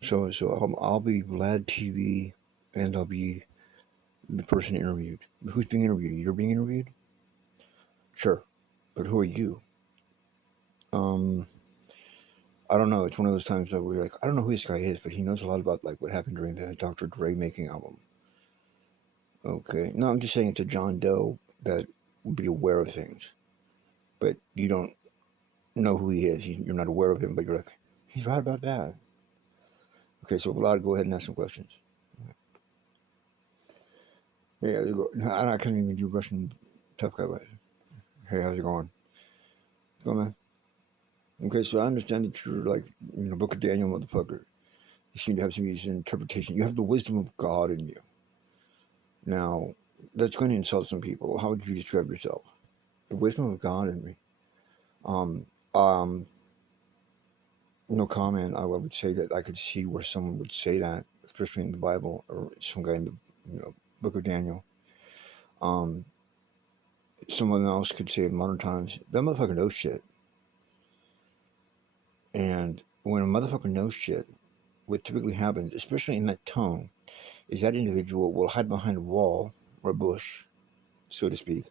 So I'll be Vlad TV, and I'll be the person interviewed. Who's being interviewed? You're being interviewed? Sure. But who are you? Um, I don't know. It's one of those times that we're like, I don't know who this guy is, but he knows a lot about like what happened during the Dr. Dre making album. Okay. No, I'm just saying it's a John Doe that would be aware of things, but you don't know who he is. You're not aware of him, but you're like, he's right about that. Okay, so Vlad, go ahead and ask some questions. Yeah, I can't even do Russian tough guy, but hey, how's it going? Go, man. Okay, so I understand that you're like, Book of Daniel motherfucker. You seem to have some interpretation. You have the wisdom of God in you. Now, that's going to insult some people. How would you describe yourself? The wisdom of God in me. Um, um, no comment. I would say that I could see where someone would say that, especially in the Bible or some guy in the Book of Daniel. Um, Someone else could say in modern times, that motherfucker knows shit. And when a motherfucker knows shit, what typically happens, especially in that tone, is that individual will hide behind a wall or a bush, so to speak,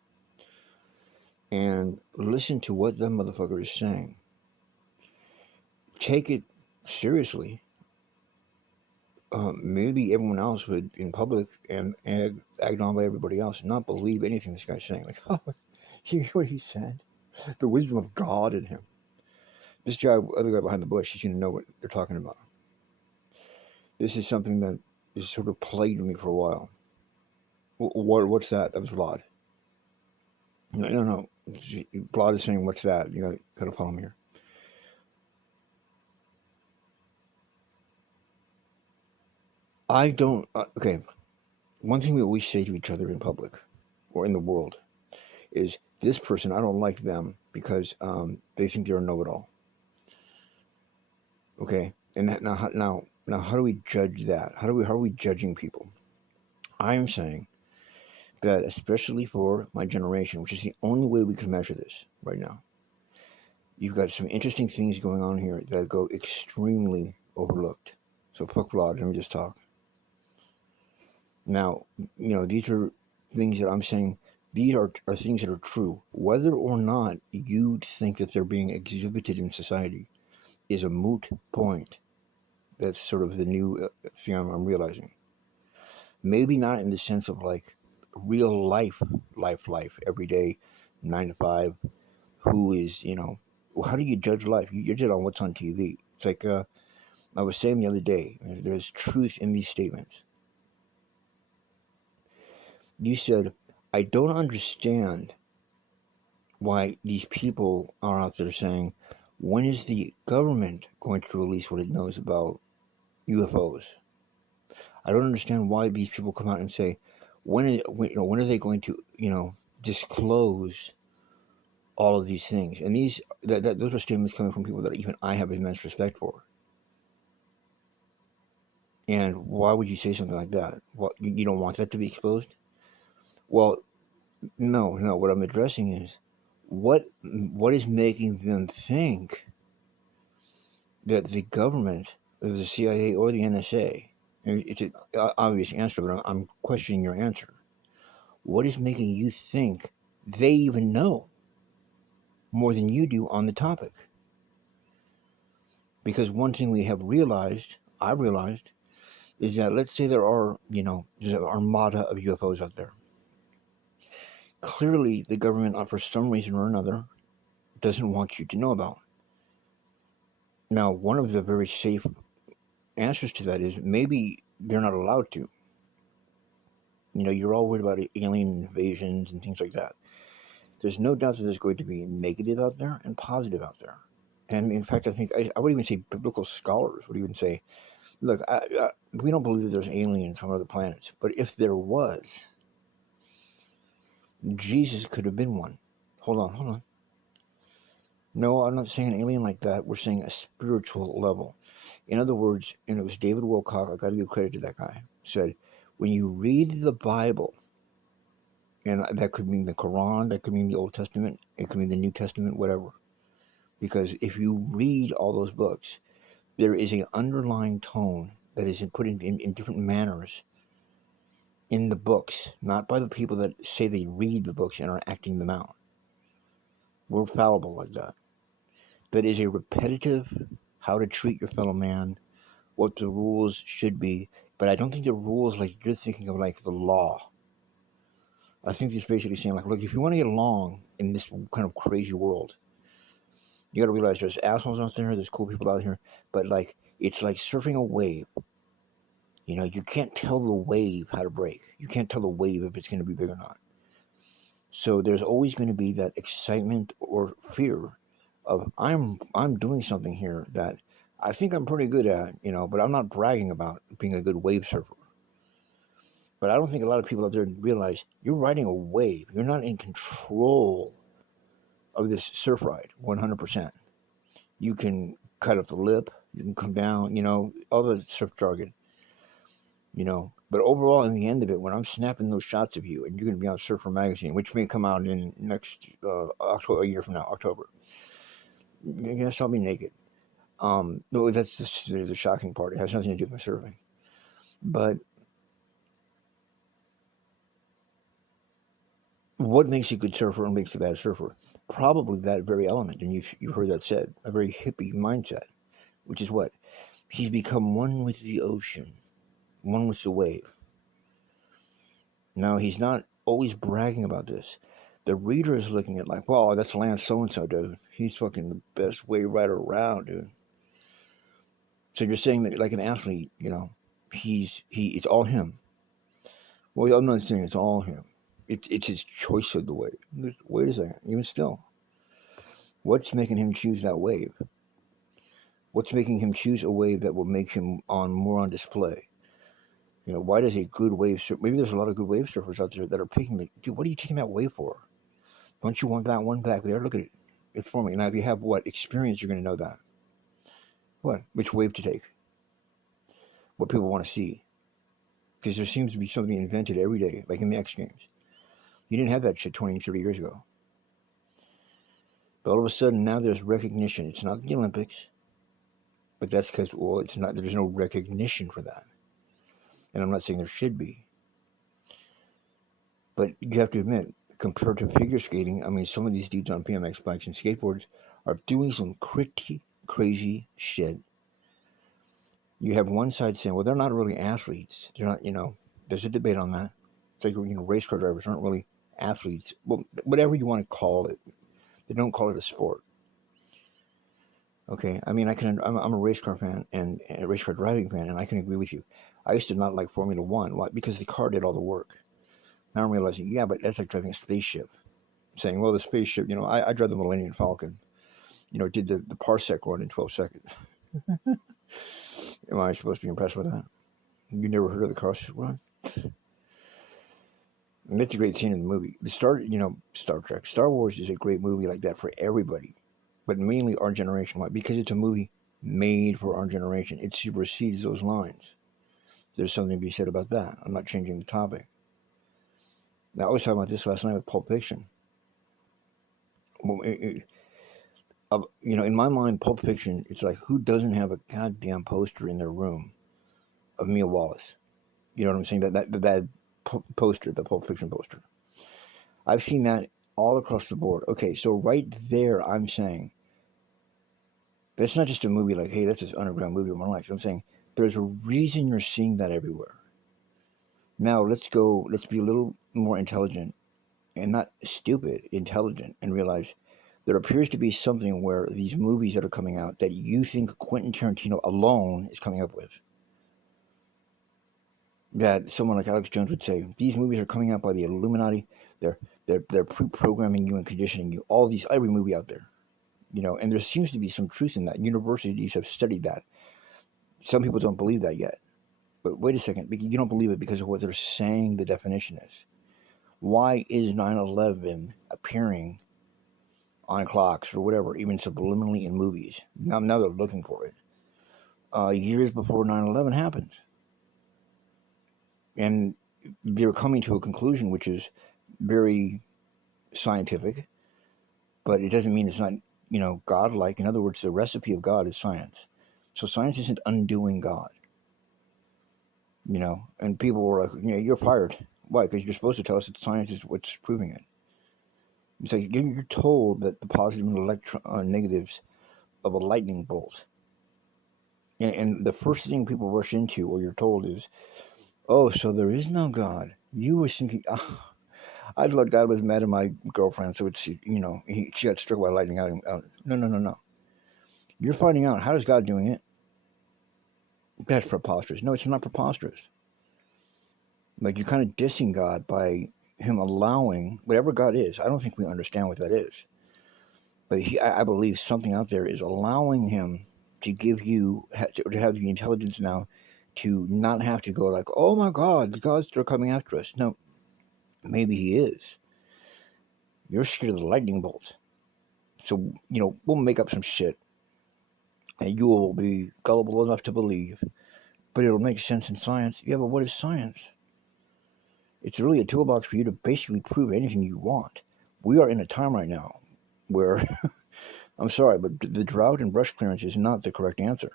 and listen to what that motherfucker is saying. Take it seriously. Maybe everyone else would, in public, and agged on by everybody else, not believe anything this guy's saying. Like, oh, hear what he said? The wisdom of God in him. This guy, other guy behind the bush, he's going to know what they're talking about. This is something that is sort of plagued me for a while. What's that? That was Vlad. No. Vlad is saying, what's that? You gotta follow me here. I don't, okay. One thing we always say to each other in public or in the world is this person, I don't like them because they think they're a know-it-all. Okay, and now, how do we judge that? How are we judging people? I am saying that, especially for my generation, which is the only way we can measure this right now, you've got some interesting things going on here that go extremely overlooked. So fuck Vlad, let me just talk. Now, these are things that I'm saying. These are things that are true. Whether or not you think that they're being exhibited in society is a moot point. That's sort of the new thing I'm realizing. Maybe not in the sense of like real life, every day, 9 to 5. Who is, how do you judge life? You judge it on what's on TV. It's like I was saying the other day, there's truth in these statements. You said, I don't understand why these people are out there saying, when is the government going to release what it knows about UFOs? I don't understand why these people come out and say, when are they going to, disclose all of these things? And those are statements coming from people that even I have immense respect for. And why would you say something like that? What, you don't want that to be exposed? Well, no. What I'm addressing is what is making them think that the government, or the CIA, or the NSA, and it's an obvious answer, but I'm questioning your answer. What is making you think they even know more than you do on the topic? Because one thing I've realized, is that let's say there are, there's an armada of UFOs out there. Clearly, the government, for some reason or another, doesn't want you to know about. Now, one of the very safe answers to that is maybe they're not allowed to. You're all worried about alien invasions and things like that. There's no doubt that there's going to be negative out there and positive out there. And in fact, I think I would even say biblical scholars would even say, look, we don't believe that there's aliens from other planets, but if there was, Jesus could have been one. Hold on. No, I'm not saying an alien like that. We're saying a spiritual level. In other words, and it was David Wilcock, I got to give credit to that guy, said, when you read the Bible, and that could mean the Quran, that could mean the Old Testament, it could mean the New Testament, whatever. Because if you read all those books, there is an underlying tone that is put in different manners in the books, not by the people that say they read the books and are acting them out. We're fallible like that. That is a repetitive how to treat your fellow man, what the rules should be. But I don't think the rules like you're thinking of like the law. I think he's basically saying like, look, if you want to get along in this kind of crazy world, you got to realize there's assholes out there, there's cool people out here, but like it's like surfing a wave. You know, you can't tell the wave how to break. You can't tell the wave if it's going to be big or not. So there's always going to be that excitement or fear of I'm doing something here that I think I'm pretty good at, you know, but I'm not bragging about being a good wave surfer. But I don't think a lot of people out there realize you're riding a wave. You're not in control of this surf ride 100%. You can cut up the lip, you can come down, you know, all the surf jargon, you know. But overall, in the end of it, when I'm snapping those shots of you, and you're going to be on Surfer Magazine, which may come out in next October, a year from now, October. You're going to saw me naked. No, that's just the shocking part. It has nothing to do with my surfing. But what makes a good surfer and makes a bad surfer? Probably that very element, and you've heard that said, a very hippie mindset, which is what? He's become one with the ocean, one with the wave. Now, he's not always bragging about this. The reader is looking at like, wow, that's Lance so-and-so, dude. He's fucking the best wave rider around, dude. So you're saying that like an athlete, you know, it's all him. Well, I'm not saying it's all him. It's his choice of the wave. Wait a second, even still. What's making him choose that wave? What's making him choose a wave that will make him more on display? You know, why does a good wave surfer? Maybe there's a lot of good wave surfers out there that are picking it. Dude, what are you taking that wave for? Don't you want that one back there? Look at it. It's for me. Now, if you have what experience, you're going to know that. What? Which wave to take? What people want to see. Because there seems to be something invented every day, like in the X Games. You didn't have that shit 20, 30 years ago. But all of a sudden, now there's recognition. It's not the Olympics. But that's because, well, it's not. There's no recognition for that. And I'm not saying there should be. But you have to admit, compared to figure skating, I mean, some of these dudes on BMX bikes and skateboards are doing some pretty crazy shit. You have one side saying, well, they're not really athletes. They're not, you know, there's a debate on that. It's like, you know, race car drivers aren't really athletes. Well, whatever you want to call it. They don't call it a sport. Okay, I mean, I'm a race car fan and a race car driving fan, and I can agree with you. I used to not like Formula One. Why? Because the car did all the work. Now I'm realizing, yeah, but that's like driving a spaceship. Saying, well, the spaceship, you know, I drive the Millennium Falcon. You know, did the parsec run in 12 seconds. Am I supposed to be impressed with that? You never heard of the parsec run? And that's a great scene in the movie. Star Trek, Star Wars is a great movie like that for everybody, but mainly our generation. Why? Because it's a movie made for our generation. It supersedes those lines. There's something to be said about that. I'm not changing the topic. Now, I was talking about this last night with Pulp Fiction. Well, you know, in my mind, Pulp Fiction, it's like, who doesn't have a goddamn poster in their room of Mia Wallace? You know what I'm saying? That poster, the Pulp Fiction poster. I've seen that all across the board. Okay, so right there, I'm saying, that's not just a movie like, hey, that's this underground movie of my life. So I'm saying, there's a reason you're seeing that everywhere. Now, let's be a little more intelligent, and not stupid, intelligent, and realize there appears to be something where these movies that are coming out that you think Quentin Tarantino alone is coming up with. That someone like Alex Jones would say, these movies are coming out by the Illuminati. They're pre-programming you and conditioning you. Every movie out there, you know. And there seems to be some truth in that. Universities have studied that. Some people don't believe that yet. But wait a second, you don't believe it because of what they're saying the definition is. Why is 9/11 appearing on clocks or whatever, even subliminally in movies? Now they're looking for it. Years before 9/11 happens. And they're coming to a conclusion which is very scientific, but it doesn't mean it's not, you know, godlike. In other words, the recipe of God is science. So science isn't undoing God, And people were like, you're fired. Why? Because you're supposed to tell us that science is what's proving it. It's like you're told that the positive and negatives of a lightning bolt. And the first thing people rush into, or you're told, is, oh, so there is no God. You were thinking, I thought God was mad at my girlfriend, so she got struck by lightning out. No, no, no, no. You're finding out, how is God doing it? That's preposterous. No, it's not preposterous. Like, you're kind of dissing God by him allowing whatever God is. I don't think we understand what that is. But I believe something out there is allowing him to give you, to have the intelligence now to not have to go like, oh my God, the gods are coming after us. No, maybe he is. You're scared of the lightning bolts. So, we'll make up some shit. And you will be gullible enough to believe. But it'll make sense in science. Yeah, but what is science? It's really a toolbox for you to basically prove anything you want. We are in a time right now where, I'm sorry, but the drought and brush clearance is not the correct answer.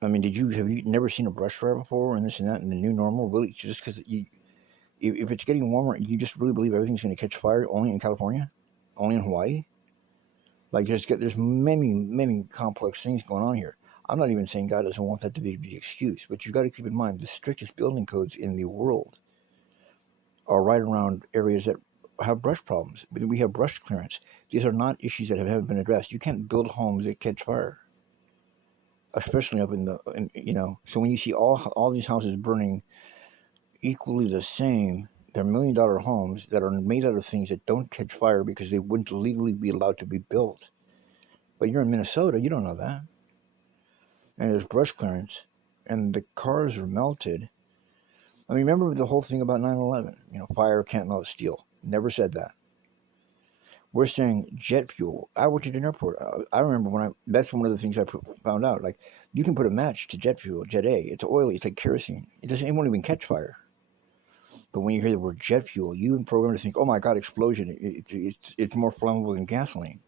I mean, have you never seen a brush fire before and this and that and the new normal? Really, just because if it's getting warmer, you just really believe everything's going to catch fire only in California? Only in Hawaii? Like, there's many, many complex things going on here. I'm not even saying God doesn't want that to be the excuse, but you got to keep in mind the strictest building codes in the world are right around areas that have brush problems. We have brush clearance. These are not issues that haven't been addressed. You can't build homes that catch fire, especially up So when you see all these houses burning equally the same, they're $1 million homes that are made out of things that don't catch fire because they wouldn't legally be allowed to be built. But you're in Minnesota, you don't know that. And there's brush clearance, and the cars are melted. I mean, remember the whole thing about 9/11? Fire can't melt steel. Never said that. We're saying jet fuel. I worked at an airport. I remember that's one of the things I found out. Like, you can put a match to jet fuel, Jet A. It's oily. It's like kerosene. It won't even catch fire. But when you hear the word jet fuel, you've been programmed to think, oh my God, explosion. It's more flammable than gasoline.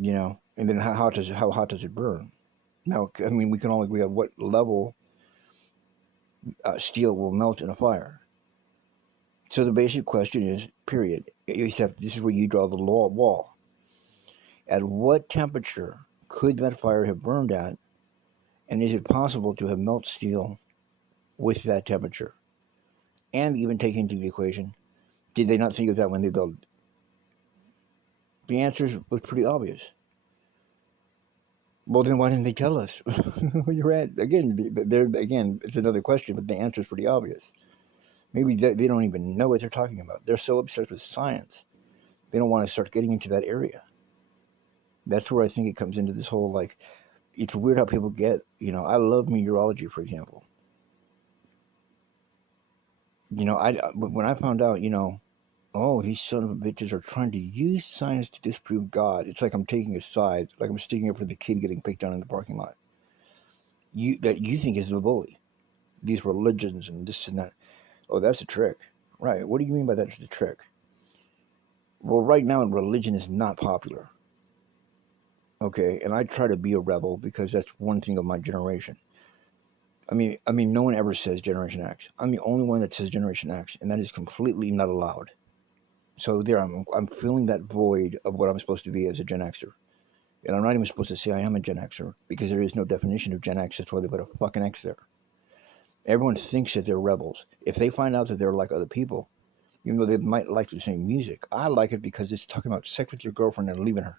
And then how hot does it burn? Now, I mean, we can all agree on what level steel will melt in a fire. So the basic question is, period. Except this is where you draw the wall. At what temperature could that fire have burned at? And is it possible to have melt steel with that temperature? And even take into the equation, did they not think of that when they built it? The answer was pretty obvious. Well, then why didn't they tell us? You're at again. It's another question, but the answer is pretty obvious. Maybe they don't even know what they're talking about. They're so obsessed with science, they don't want to start getting into that area. That's where I think it comes into this whole, like, it's weird how people get. I love meteorology, for example. When I found out, oh, these son of bitches are trying to use science to disprove God. It's like I'm taking a side, like I'm sticking up for the kid getting picked on in the parking lot. That you think is the bully. These religions and this and that. Oh, that's a trick. Right. What do you mean by that's the trick? Well, right now, religion is not popular. Okay, and I try to be a rebel because that's one thing of my generation. I mean, no one ever says Generation X. I'm the only one that says Generation X, and that is completely not allowed. So there, I'm filling that void of what I'm supposed to be as a Gen Xer. And I'm not even supposed to say I am a Gen Xer because there is no definition of Gen X. That's why they put a fucking X there. Everyone thinks that they're rebels. If they find out that they're like other people, even though they might like the same music, I like it because it's talking about sex with your girlfriend and leaving her.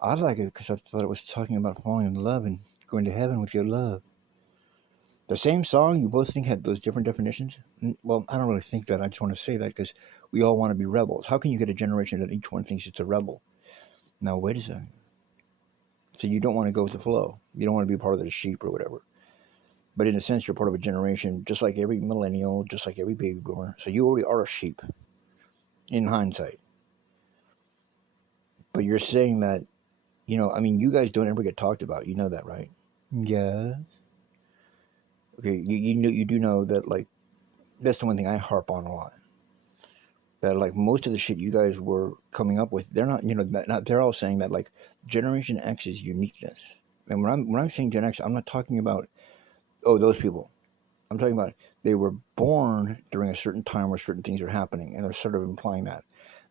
I like it because I thought it was talking about falling in love and going to heaven with your love. The same song, you both think had those different definitions? Well, I don't really think that. I just want to say that because we all want to be rebels. How can you get a generation that each one thinks it's a rebel? Now, wait a second. So you don't want to go with the flow. You don't want to be part of the sheep or whatever. But in a sense, you're part of a generation, just like every millennial, just like every baby boomer. So you already are a sheep, in hindsight. But you're saying that, you guys don't ever get talked about. You know that, right? Yes. Okay, you do know that, like, that's the one thing I harp on a lot. That, like, most of the shit you guys were coming up with, they're not, they're all saying that, like, Generation X's uniqueness. And when I'm saying Gen X, I'm not talking about, oh, those people. I'm talking about they were born during a certain time where certain things are happening, and they're sort of implying that.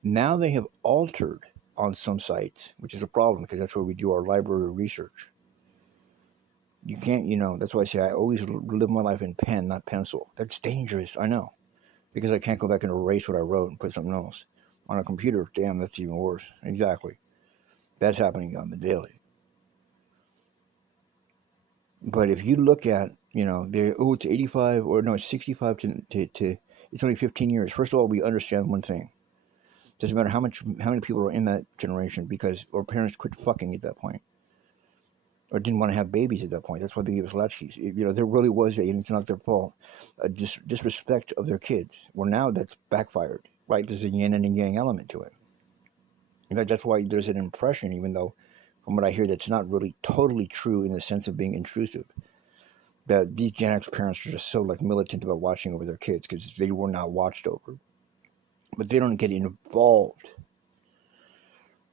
Now they have altered on some sites, which is a problem because that's where we do our library research. You can't, that's why I say I always live my life in pen, not pencil. That's dangerous, I know, because I can't go back and erase what I wrote and put something else. On a computer, damn, that's even worse. Exactly. That's happening on the daily. But if you look at, it's 85 or no, it's 65 to it's only 15 years. First of all, we understand one thing. Doesn't matter how many people are in that generation because our parents quit fucking at that point, or didn't want to have babies at that point. That's why they gave us latchkeys. There really was and it's not their fault, a disrespect of their kids. Well, now that's backfired, right? There's a yin and a yang element to it. In fact, that's why there's an impression, even though from what I hear, that's not really totally true in the sense of being intrusive, that these Gen X parents are just so like militant about watching over their kids because they were not watched over. But they don't get involved.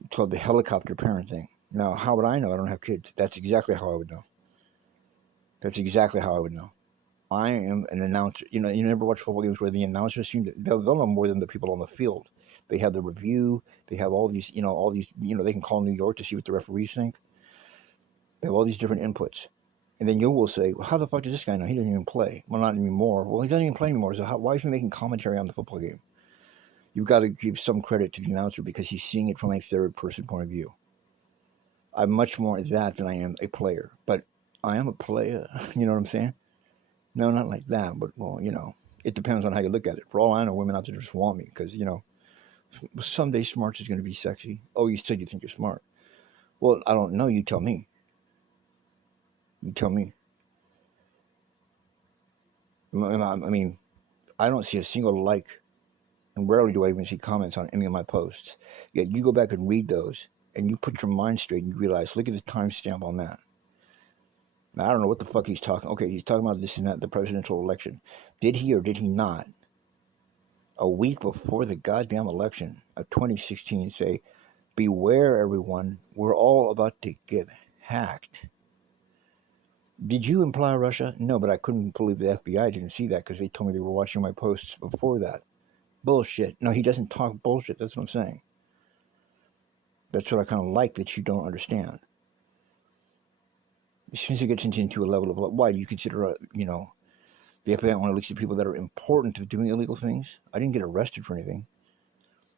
It's called the helicopter parent thing. Now, how would I know? I don't have kids. That's exactly how I would know. That's exactly how I would know. I am an announcer. You never watch football games where the announcers they'll know more than the people on the field. They have the review. They have all these, they can call New York to see what the referees think. They have all these different inputs. And then you will say, well, how the fuck does this guy know? He doesn't even play. Well, not anymore. Well, he doesn't even play anymore. So why is he making commentary on the football game? You've got to give some credit to the announcer because he's seeing it from a third-person point of view. I'm much more that than I am a player. But I am a player. You know what I'm saying? No, not like that. But, well, it depends on how you look at it. For all I know, women out there just want me because, someday smarts is going to be sexy. Oh, you said you think you're smart. Well, I don't know. You tell me. You tell me. I mean, I don't see a single like, and rarely do I even see comments on any of my posts. Yet you go back and read those, and you put your mind straight, and you realize, look at the timestamp on that. Now, I don't know what the fuck he's talking. Okay, he's talking about this and that, the presidential election. Did he or did he not, a week before the goddamn election of 2016, say, beware, everyone, we're all about to get hacked? Did you imply Russia? No, but I couldn't believe the FBI didn't see that because they told me they were watching my posts before that. Bullshit. No, he doesn't talk bullshit. That's what I'm saying. That's what I kind of like that you don't understand. As soon as it gets into a level of why do you consider, the FBI only looks at people that are important to doing illegal things? I didn't get arrested for anything.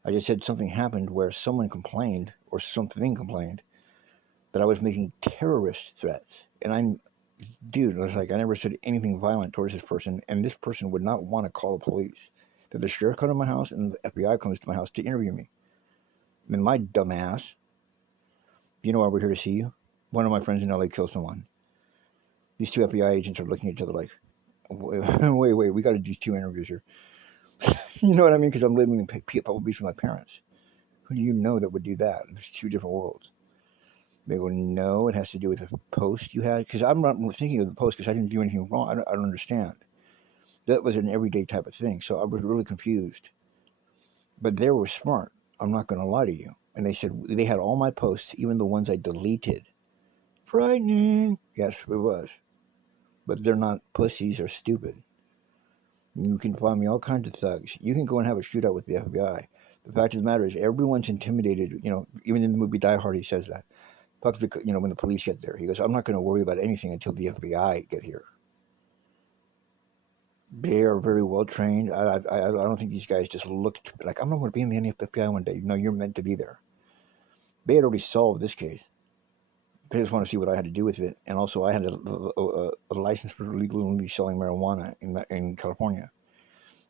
I just said something happened where someone complained or something complained that I was making terrorist threats. And dude, I was like, I never said anything violent towards this person, and this person would not want to call the police. That the sheriff comes to my house and the FBI comes to my house to interview me. I mean, my dumb ass. You know why we're here to see you? One of my friends in LA killed someone. These two FBI agents are looking at each other like, wait, we got to do 2 interviews here. You know what I mean? Because I'm living in Pebble Beach with my parents. Who do you know that would do that? There's 2 different worlds. They go, no, it has to do with a post you had. Because I'm not thinking of the post because I didn't do anything wrong. I don't understand. That was an everyday type of thing. So I was really confused. But they were smart. I'm not going to lie to you. And they said they had all my posts, even the ones I deleted. Frightening. Yes, it was. But they're not pussies or stupid. You can find me all kinds of thugs. You can go and have a shootout with the FBI. The fact of the matter is everyone's intimidated. Even in the movie Die Hard, he says that. When the police get there, he goes, I'm not going to worry about anything until the FBI get here. They are very well trained. I don't think these guys just looked like, I'm not going to be in the FBI one day. No, you're meant to be there. They had already solved this case. They just want to see what I had to do with it. And also, I had a license for legally selling marijuana in California.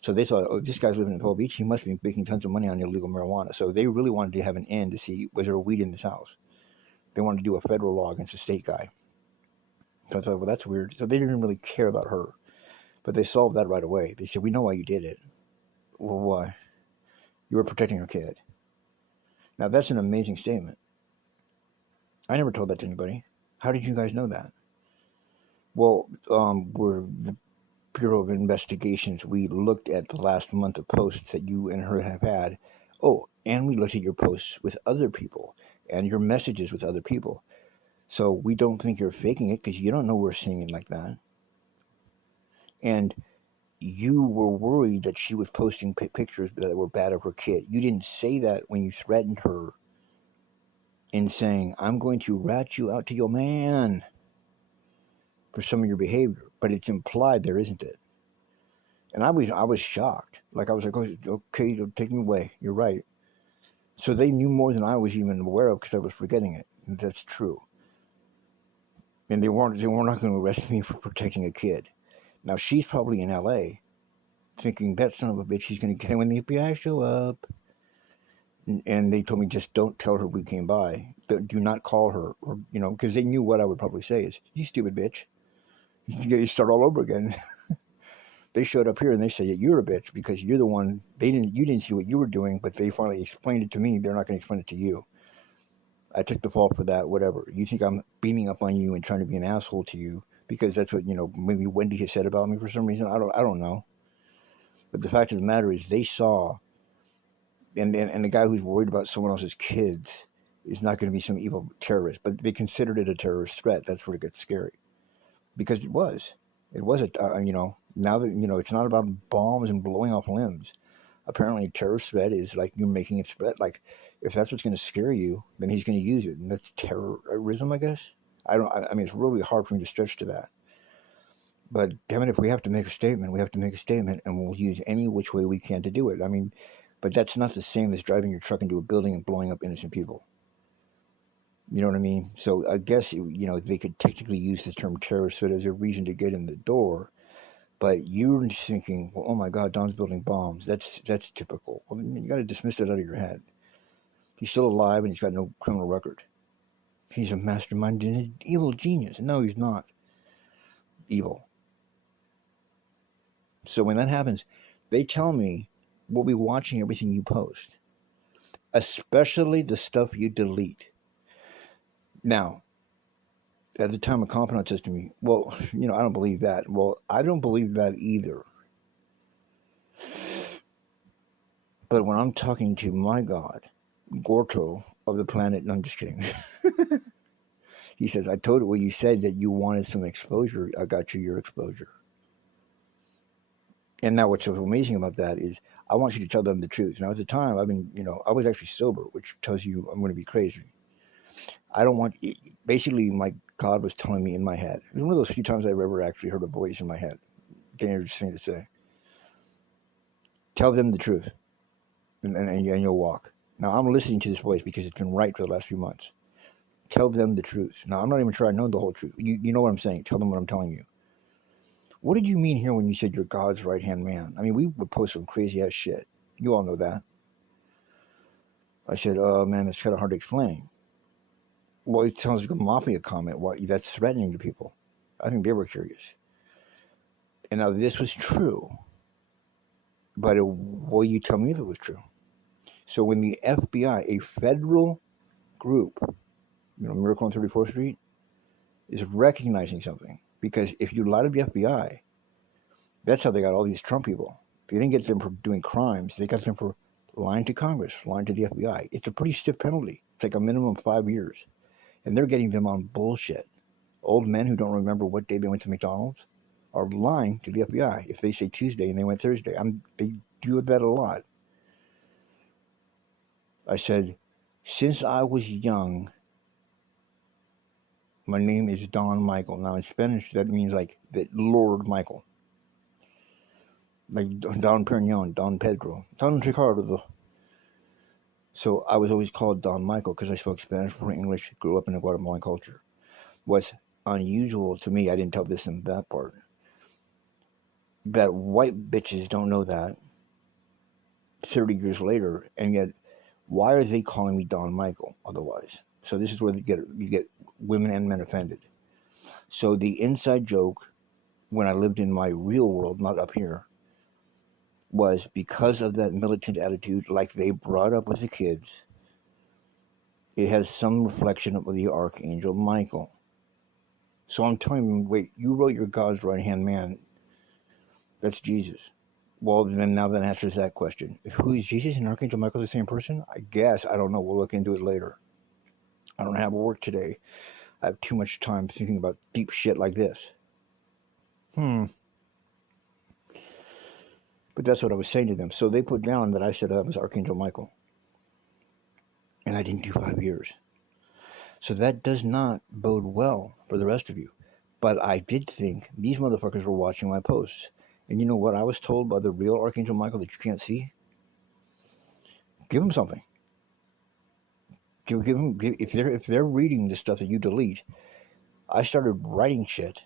So they thought, oh, this guy's living in Pebble Beach. He must be making tons of money on illegal marijuana. So they really wanted to have an end to see, was there a weed in this house? They wanted to do a federal law against a state guy. So I thought, well, that's weird. So they didn't really care about her. But they solved that right away. They said, we know why you did it. Well, why? You were protecting her kid. Now, that's an amazing statement. I never told that to anybody. How did you guys know that? Well, we're the Bureau of Investigations. We looked at the last month of posts that you and her have had. Oh, and we looked at your posts with other people. and your messages with other people. So we don't think you're faking it because you don't know we're seeing it like that. And you were worried that she was posting pictures that were bad of her kid. You didn't say that when you threatened her in saying, I'm going to rat you out to your man for some of your behavior. But it's implied there, isn't it? And I was shocked. Like, I was like, oh, okay, take me away. You're right. So they knew more than I was even aware of because I was forgetting it. And that's true. And they were not going to arrest me for protecting a kid. Now she's probably in LA thinking that son of a bitch, she's going to get him when the FBI show up. And they told me, just don't tell her we came by. Do not call her, or because they knew what I would probably say is, you stupid bitch. You start all over again. They showed up here and they said, yeah, you're a bitch because you're the one. You didn't see what you were doing, but they finally explained it to me. They're not going to explain it to you. I took the fall for that. Whatever. You think I'm beating up on you and trying to be an asshole to you because that's what maybe Wendy has said about me for some reason. I don't know. But the fact of the matter is, they saw, and the guy who's worried about someone else's kids is not going to be some evil terrorist, but they considered it a terrorist threat. That's where it gets scary, because it was now that it's not about bombs and blowing off limbs. Apparently, a terrorist threat is like you're making it spread. Like, if that's what's going to scare you, then he's going to use it, and that's terrorism, I guess. I mean, it's really hard for me to stretch to that. But damn it, if we have to make a statement, we have to make a statement, and we'll use any which way we can to do it. I mean, but that's not the same as driving your truck into a building and blowing up innocent people. You know what I mean? So I guess they could technically use the term terrorist threat as a reason to get in the door. But you're thinking, well, oh my God, Don's building bombs. That's typical. Well, you got to dismiss that out of your head. He's still alive and he's got no criminal record. He's a mastermind and an evil genius. No, he's not evil. So when that happens, they tell me we'll be watching everything you post, especially the stuff you delete. Now, at the time, a confidant says to me, well, I don't believe that. Well, I don't believe that either. But when I'm talking to my God, Gorto of the planet, no, I'm just kidding. He says, I told you, well, you said that you wanted some exposure. I got you your exposure. And now what's so amazing about that is I want you to tell them the truth. Now, at the time, I was actually sober, which tells you I'm going to be crazy. I don't want, basically, my God was telling me in my head. It was one of those few times I've ever actually heard a voice in my head. Dangerous thing to say. Tell them the truth, and you'll walk. Now, I'm listening to this voice because it's been right for the last few months. Tell them the truth. Now, I'm not even sure I know the whole truth. You know what I'm saying. Tell them what I'm telling you. What did you mean here when you said you're God's right-hand man? I mean, we would post some crazy-ass shit. You all know that. I said, oh, man, it's kind of hard to explain. Well, it sounds like a mafia comment. Why, that's threatening to people. I think they were curious. And now this was true. But will you tell me if it was true? So when the FBI, a federal group, Miracle on 34th Street, is recognizing something. Because if you lie to the FBI, that's how they got all these Trump people. They didn't get them for doing crimes. They got them for lying to Congress, lying to the FBI. It's a pretty stiff penalty. It's like a minimum of 5 years. And they're getting them on bullshit. Old men who don't remember what day they went to McDonald's are lying to the FBI if they say Tuesday and they went Thursday. They do that a lot. I said, since I was young, my name is Don Michael. Now in Spanish, that means like the Lord Michael. Like Don Perignon, Don Pedro, Don Ricardo. So I was always called Don Michael because I spoke Spanish, English, grew up in the Guatemalan culture. What's unusual to me, I didn't tell this in that part, that white bitches don't know that 30 years later, and yet why are they calling me Don Michael otherwise? So this is where you get women and men offended. So the inside joke, when I lived in my real world, not up here, was because of that militant attitude, like they brought up with the kids, it has some reflection of the Archangel Michael. So I'm telling them, wait, you wrote your God's right-hand man. That's Jesus. Well, then now that answers that question. Who is Jesus and Archangel Michael the same person? I guess. I don't know. We'll look into it later. I don't have work today. I have too much time thinking about deep shit like this. But that's what I was saying to them. So they put down that I said that was Archangel Michael. And I didn't do 5 years. So that does not bode well for the rest of you. But I did think these motherfuckers were watching my posts. And you know what I was told by the real Archangel Michael that you can't see? Give them something. Give them, if they're reading the stuff that you delete. I started writing shit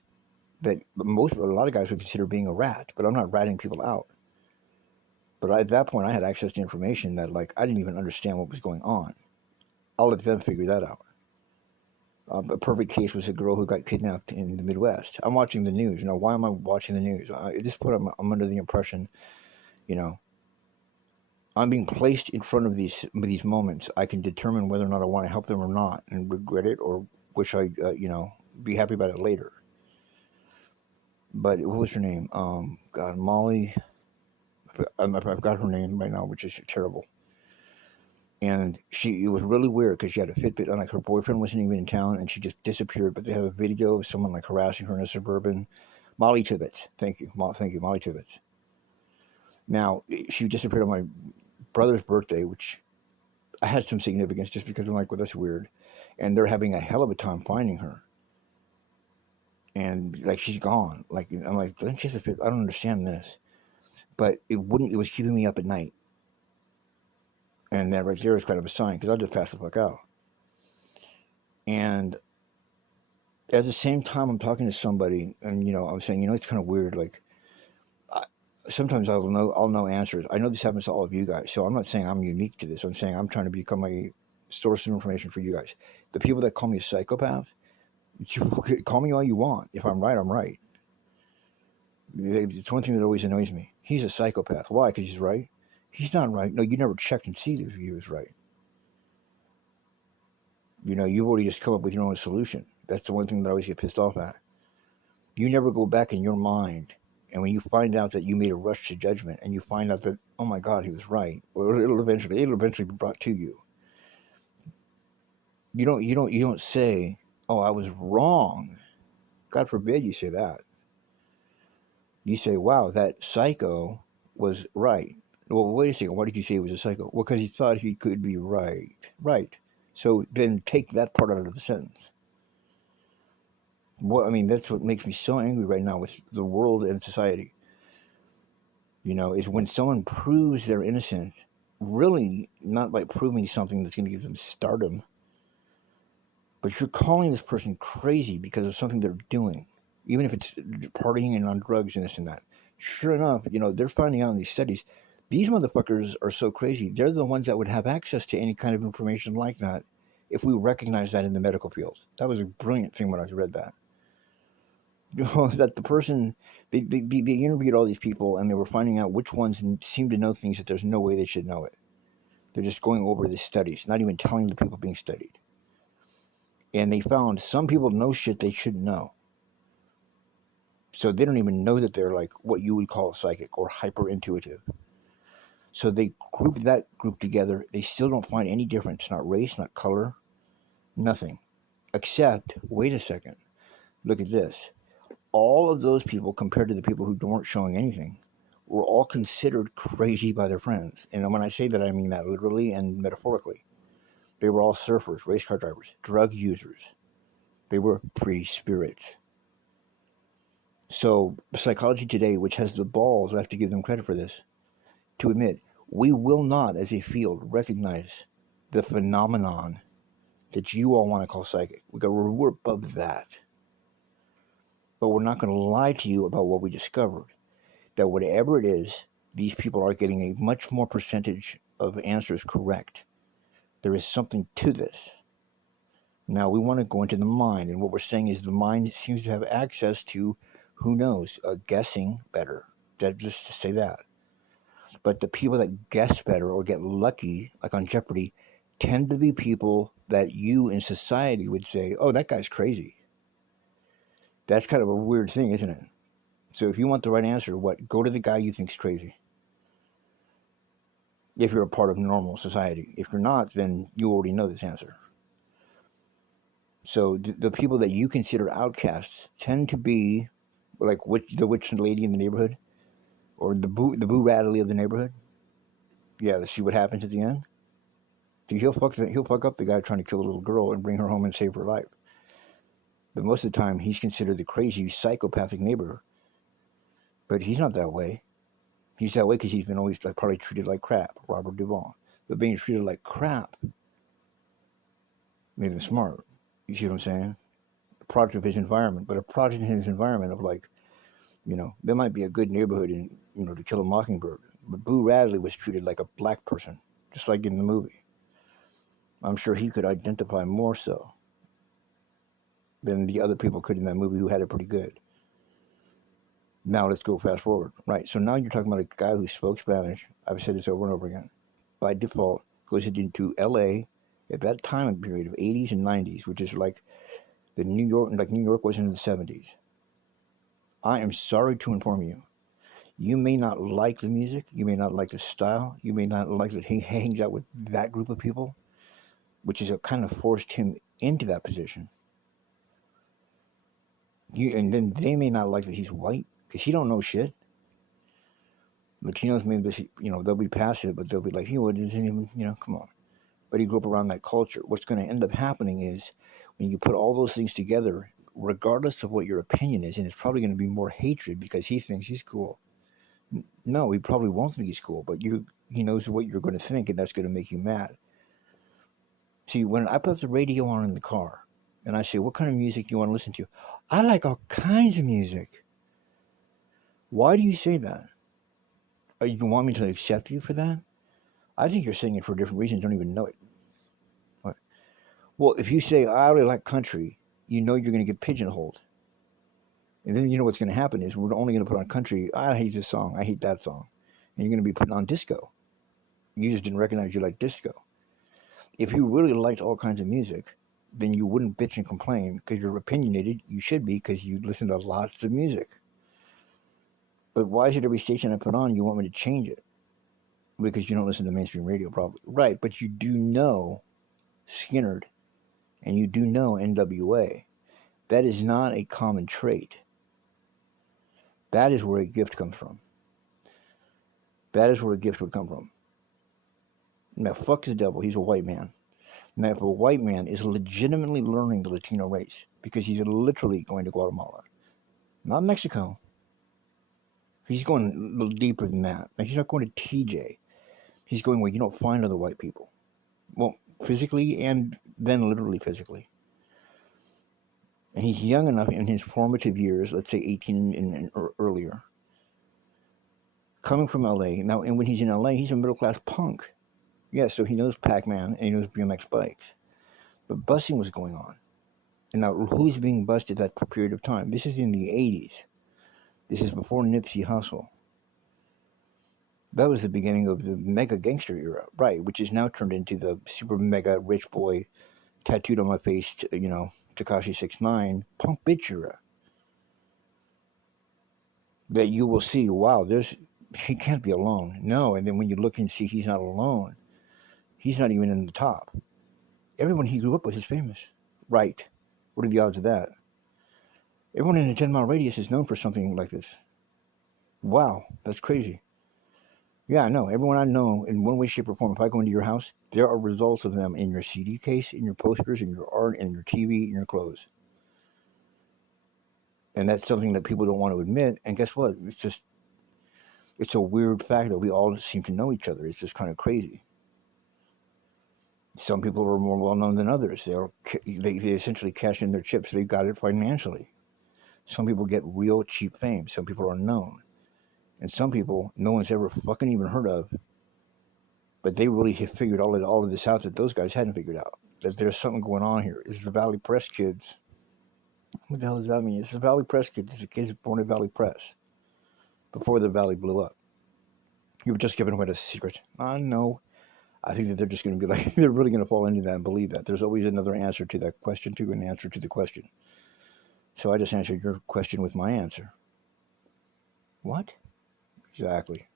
that a lot of guys would consider being a rat, but I'm not ratting people out. But at that point, I had access to information that, like, I didn't even understand what was going on. I'll let them figure that out. A perfect case was a girl who got kidnapped in the Midwest. I'm watching the news. You know, why am I watching the news? At this point, I'm under the impression, you know, I'm being placed in front of these moments. I can determine whether or not I want to help them or not, and regret it, or wish I, be happy about it later. But what was her name? God, Molly. I've got her name right now, which is terrible. And it was really weird because she had a Fitbit, and like her boyfriend wasn't even in town, and she just disappeared. But they have a video of someone like harassing her in a Suburban. Molly Tibbetts, thank you, Molly Tibbetts. Now she disappeared on my brother's birthday, which I had some significance just because I'm like, well, that's weird, and they're having a hell of a time finding her. And like she's gone. Like I'm like, doesn't she have a Fitbit? I don't understand this, but it was keeping me up at night. And that right there is kind of a sign, because I'll just pass the fuck out. And at the same time, I'm talking to somebody, and I'm saying, it's kind of weird. Like, sometimes I'll know answers. I know this happens to all of you guys, so I'm not saying I'm unique to this. I'm saying I'm trying to become a source of information for you guys. The people that call me a psychopath, call me all you want. If I'm right, I'm right. It's one thing that always annoys me. He's a psychopath. Why? Because he's right? He's not right. No, you never checked and see if he was right. You've already just come up with your own solution. That's the one thing that I always get pissed off at. You never go back in your mind, and when you find out that you made a rush to judgment, and you find out that, oh my God, he was right, well, it'll eventually be brought to you. You don't say, oh, I was wrong. God forbid you say that. You say, wow, that psycho was right. Well, wait a second. Why did you say he was a psycho? Well, because he thought he could be right. Right. So then take that part out of the sentence. Well, I mean, that's what makes me so angry right now with the world and society. Is when someone proves they're innocent, really not by proving something that's going to give them stardom, but you're calling this person crazy because of something they're doing, even if it's partying and on drugs and this and that. Sure enough, they're finding out in these studies, these motherfuckers are so crazy. They're the ones that would have access to any kind of information like that if we recognize that in the medical field. That was a brilliant thing when I read that. That the person, they interviewed all these people, and they were finding out which ones seem to know things that there's no way they should know it. They're just going over the studies, not even telling the people being studied. And they found some people know shit they shouldn't know. So they don't even know that they're like what you would call psychic or hyper intuitive. So they group that group together. They still don't find any difference, not race, not color, nothing. Except, wait a second, look at this. All of those people, compared to the people who weren't showing anything, were all considered crazy by their friends. And when I say that, I mean that literally and metaphorically. They were all surfers, race car drivers, drug users. They were free spirits. So Psychology Today, which has the balls, I have to give them credit for this, to admit, we will not, as a field, recognize the phenomenon that you all want to call psychic. We're above that. But we're not going to lie to you about what we discovered. That whatever it is, these people are getting a much more percentage of answers correct. There is something to this. Now, we want to go into the mind, and what we're saying is the mind seems to have access to, who knows, guessing better. Just to say that. But the people that guess better or get lucky, like on Jeopardy, tend to be people that you in society would say, oh, that guy's crazy. That's kind of a weird thing, isn't it? So if you want the right answer, go to the guy you think's crazy. If you're a part of normal society. If you're not, then you already know this answer. So the people that you consider outcasts tend to be like the witch lady in the neighborhood, or the boo rattly of the neighborhood. Yeah, see what happens at the end. See, he'll fuck up the guy trying to kill a little girl and bring her home and save her life. But most of the time, he's considered the crazy psychopathic neighbor. But he's not that way. He's that way because he's been always like probably treated like crap. Robert Duvall. But being treated like crap made him smart. You see what I'm saying? A product of his environment, but a product of his environment of like, there might be a good neighborhood in, To Kill a Mockingbird, but Boo Radley was treated like a black person, just like in the movie. I'm sure he could identify more so than the other people could in that movie who had it pretty good. Now let's go fast forward. Right, so now you're talking about a guy who spoke Spanish. I've said this over and over again. By default, goes into L.A. at that time period of 80s and 90s, which is like New York was in the 70s. I am sorry to inform you. You may not like the music. You may not like the style. You may not like that he hangs out with that group of people, which is kind of forced him into that position. And then they may not like that he's white because he don't know shit. Latinos maybe, they'll be passive, but they'll be like, he doesn't even, come on. But he grew up around that culture. What's going to end up happening is when you put all those things together, regardless of what your opinion is, and it's probably going to be more hatred because he thinks he's cool. No, he probably won't think he's cool, but he knows what you're going to think, and that's going to make you mad. See, when I put the radio on in the car, and I say, what kind of music do you want to listen to? I like all kinds of music. Why do you say that? You want me to accept you for that? I think you're saying it for different reasons. Don't even know it. What? Well, if you say, I really like country, you're going to get pigeonholed. And then what's going to happen is we're only going to put on country. I hate this song. I hate that song. And you're going to be putting on disco. You just didn't recognize you like disco. If you really liked all kinds of music, then you wouldn't bitch and complain because you're opinionated. You should be because you listen to lots of music. But why is it every station I put on, you want me to change it? Because you don't listen to mainstream radio, probably. Right, but you do know Skynyrd, and you do know NWA. That is not a common trait. That is where a gift comes from. That is where a gift would come from. Now, fuck the devil. He's a white man. Now, if a white man is legitimately learning the Latino race, because he's literally going to Guatemala, not Mexico. He's going a little deeper than that. Like, he's not going to TJ. He's going where you don't find other white people. Well, physically and then literally physically. And he's young enough in his formative years, let's say 18 and earlier, coming from LA. Now, and when he's in LA, he's a middle-class punk. Yeah, so he knows Pac-Man and he knows BMX bikes. But busing was going on. And now, who's being busted at that period of time? This is in the 80s. This is before Nipsey Hussle. That was the beginning of the mega gangster era, right, which is now turned into the super mega rich boy, tattooed on my face, Tekashi 6ix9ine, punk bitch era. That you will see, wow, he can't be alone. No, and then when you look and see he's not alone, he's not even in the top. Everyone he grew up with is famous. Right. What are the odds of that? Everyone in a 10-mile radius is known for something like this. Wow, that's crazy. Yeah, I know. Everyone I know in one way, shape, or form, if I go into your house, there are results of them in your CD case, in your posters, in your art, in your TV, in your clothes. And that's something that people don't want to admit. And guess what? It's a weird fact that we all seem to know each other. It's just kind of crazy. Some people are more well-known than others. They essentially cash in their chips. They got it financially. Some people get real cheap fame. Some people are known. And some people no one's ever fucking even heard of. But they really have figured all of this out that those guys hadn't figured out. That there's something going on here. It's the Valley Press kids. What the hell does that mean? It's the Valley Press kids. It's the kids born in Valley Press. Before the Valley blew up. You were just giving away the secret. No. I think that they're just going to be like, they're really going to fall into that and believe that. There's always another answer to that question, to an answer to the question. So I just answered your question with my answer. What? Exactly.